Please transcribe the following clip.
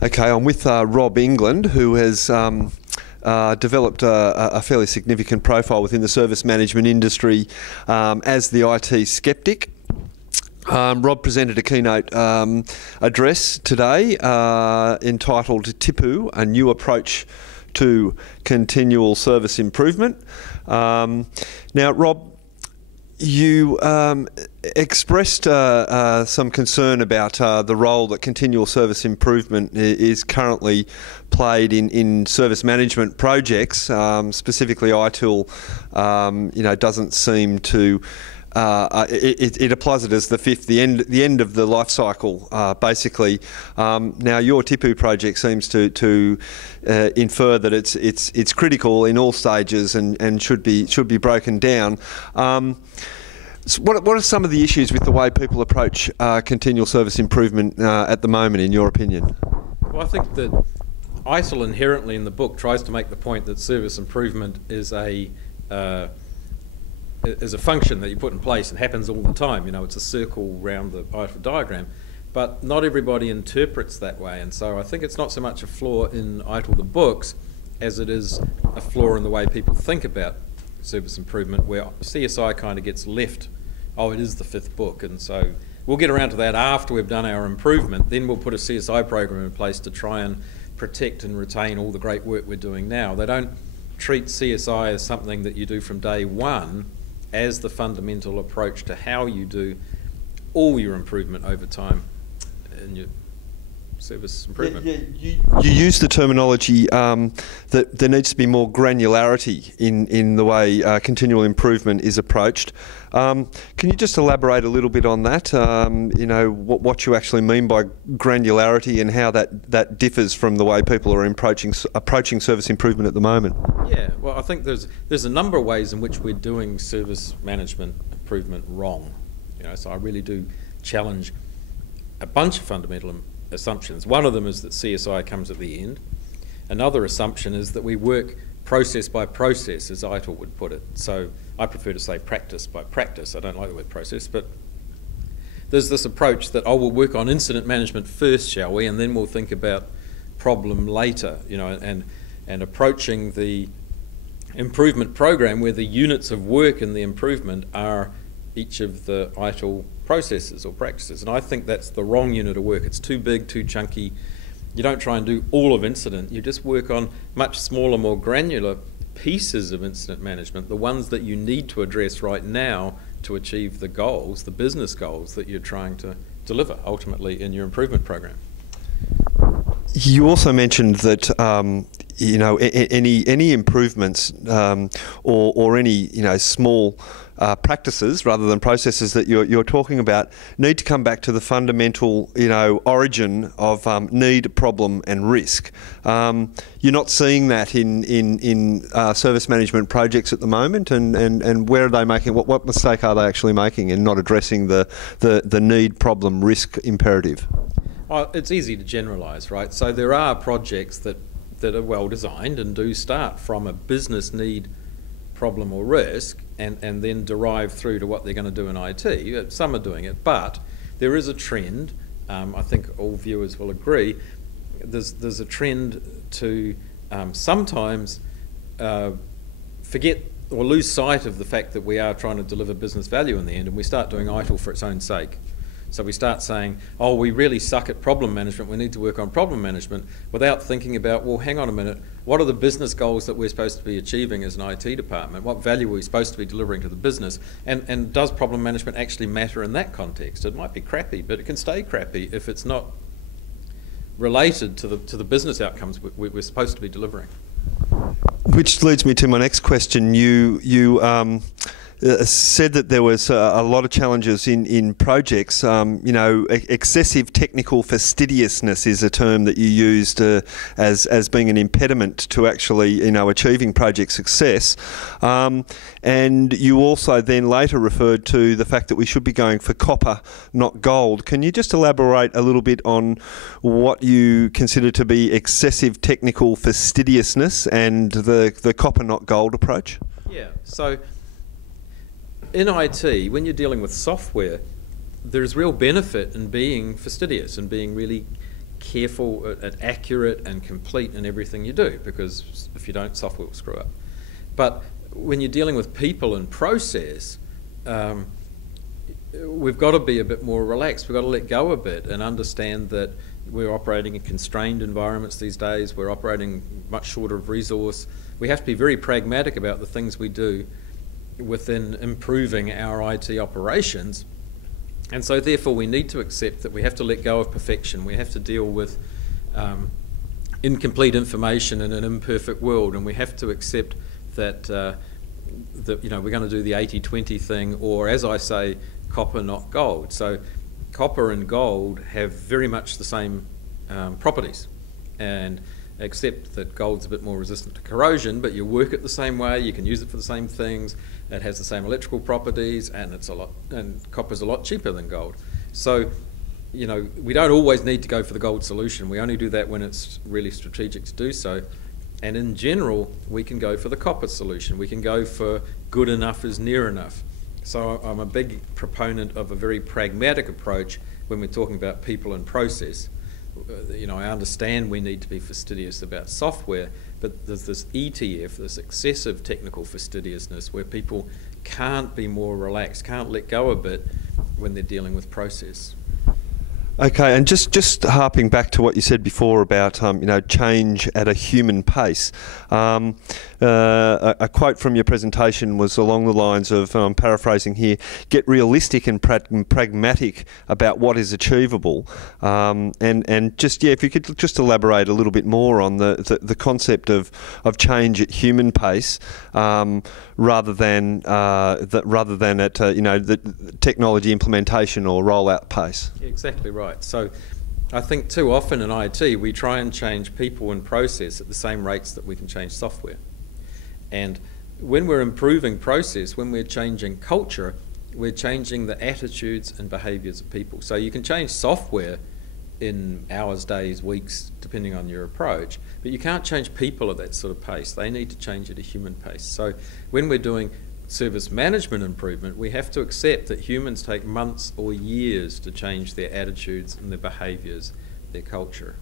Okay, I'm with Rob England, who has developed a fairly significant profile within the service management industry as the IT skeptic. Rob presented a keynote address today entitled Tipu, a new approach to continual service improvement. Now, Rob, you expressed some concern about the role that continual service improvement is currently played in service management projects. Specifically, ITIL, doesn't seem to. It applies it as the end of the life cycle, basically. Now, your Tipu project seems to infer that it's critical in all stages and should be broken down. So what are some of the issues with the way people approach continual service improvement at the moment, in your opinion? Well, I think that ITIL inherently in the book tries to make the point that service improvement is a function that you put in place and happens all the time. You know, it's a circle around the ITIL diagram, but not everybody interprets that way. And so I think it's not so much a flaw in ITIL the books as it is a flaw in the way people think about service improvement, where CSI kind of gets left. Oh, it is the fifth book, and so we'll get around to that after we've done our improvement. Then we'll put a CSI program in place to try and protect and retain all the great work we're doing now. They don't treat CSI as something that you do from day one as the fundamental approach to how you do all your improvement over time in your service improvement. You use the terminology that there needs to be more granularity in the way continual improvement is approached. Can you just elaborate a little bit on that? What you actually mean by granularity and how that differs from the way people are approaching service improvement at the moment? Yeah, well, I think there's a number of ways in which we're doing service management improvement wrong. So I really do challenge a bunch of fundamental assumptions. One of them is that CSI comes at the end. Another assumption is that we work process by process, as ITIL would put it. So I prefer to say practice by practice. I don't like the word process, but there's this approach that, we'll work on incident management first, shall we, and then we'll think about problem later, and approaching the improvement program where the units of work in the improvement are each of the ITIL processes or practices. And I think that's the wrong unit of work. It's too big, too chunky. You don't try and do all of incident. You just work on much smaller, more granular pieces of incident management, the ones that you need to address right now to achieve the goals, the business goals that you're trying to deliver ultimately in your improvement program. You also mentioned that any improvements or any small practices rather than processes that you're talking about need to come back to the fundamental origin of need, problem, and risk. You're not seeing that in service management projects at the moment, and where are they making? What mistake are they actually making in not addressing the need, problem, risk imperative? Well, it's easy to generalise, right? So there are projects that are well designed and do start from a business need, problem or risk, and then derive through to what they're going to do in IT. Some are doing it, but there is a trend, I think all viewers will agree, there's a trend to sometimes forget or lose sight of the fact that we are trying to deliver business value in the end, and we start doing ITIL for its own sake. So we start saying, we really suck at problem management, we need to work on problem management, without thinking about, well, hang on a minute, what are the business goals that we're supposed to be achieving as an IT department? What value are we supposed to be delivering to the business? And does problem management actually matter in that context? It might be crappy, but it can stay crappy if it's not related to the business outcomes we're supposed to be delivering. Which leads me to my next question. You said that there was a lot of challenges in projects. Excessive technical fastidiousness is a term that you used as being an impediment to actually achieving project success. And you also then later referred to the fact that we should be going for copper, not gold. Can you just elaborate a little bit on what you consider to be excessive technical fastidiousness and the copper, not gold approach? Yeah, so in IT, when you're dealing with software, there's real benefit in being fastidious and being really careful and accurate and complete in everything you do, because if you don't, software will screw up. But when you're dealing with people and process, we've got to be a bit more relaxed. We've got to let go a bit and understand that we're operating in constrained environments these days. We're operating much shorter of resource. We have to be very pragmatic about the things we do within improving our IT operations. And so therefore we need to accept that we have to let go of perfection. We have to deal with incomplete information in an imperfect world, and we have to accept that we're going to do the 80-20 thing, or as I say, copper not gold. So copper and gold have very much the same properties, and except that gold's a bit more resistant to corrosion, but you work it the same way, you can use it for the same things, it has the same electrical properties, and copper's a lot cheaper than gold. So, we don't always need to go for the gold solution. We only do that when it's really strategic to do so. And in general, we can go for the copper solution. We can go for good enough is near enough. So I'm a big proponent of a very pragmatic approach when we're talking about people and process. I understand we need to be fastidious about software, but there's this ETF, this excessive technical fastidiousness, where people can't be more relaxed, can't let go a bit when they're dealing with process. Okay, and just harping back to what you said before about change at a human pace. A quote from your presentation was along the lines of, paraphrasing here, get realistic and pragmatic about what is achievable. And just if you could just elaborate a little bit more on the concept of change at human pace, rather than at the technology implementation or rollout pace. Exactly right. So I think too often in IT we try and change people and process at the same rates that we can change software. And when we're improving process, when we're changing culture, we're changing the attitudes and behaviours of people. So you can change software in hours, days, weeks, depending on your approach, but you can't change people at that sort of pace. They need to change at a human pace. So when we're doing service management improvement, we have to accept that humans take months or years to change their attitudes and their behaviours, their culture.